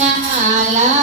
Chala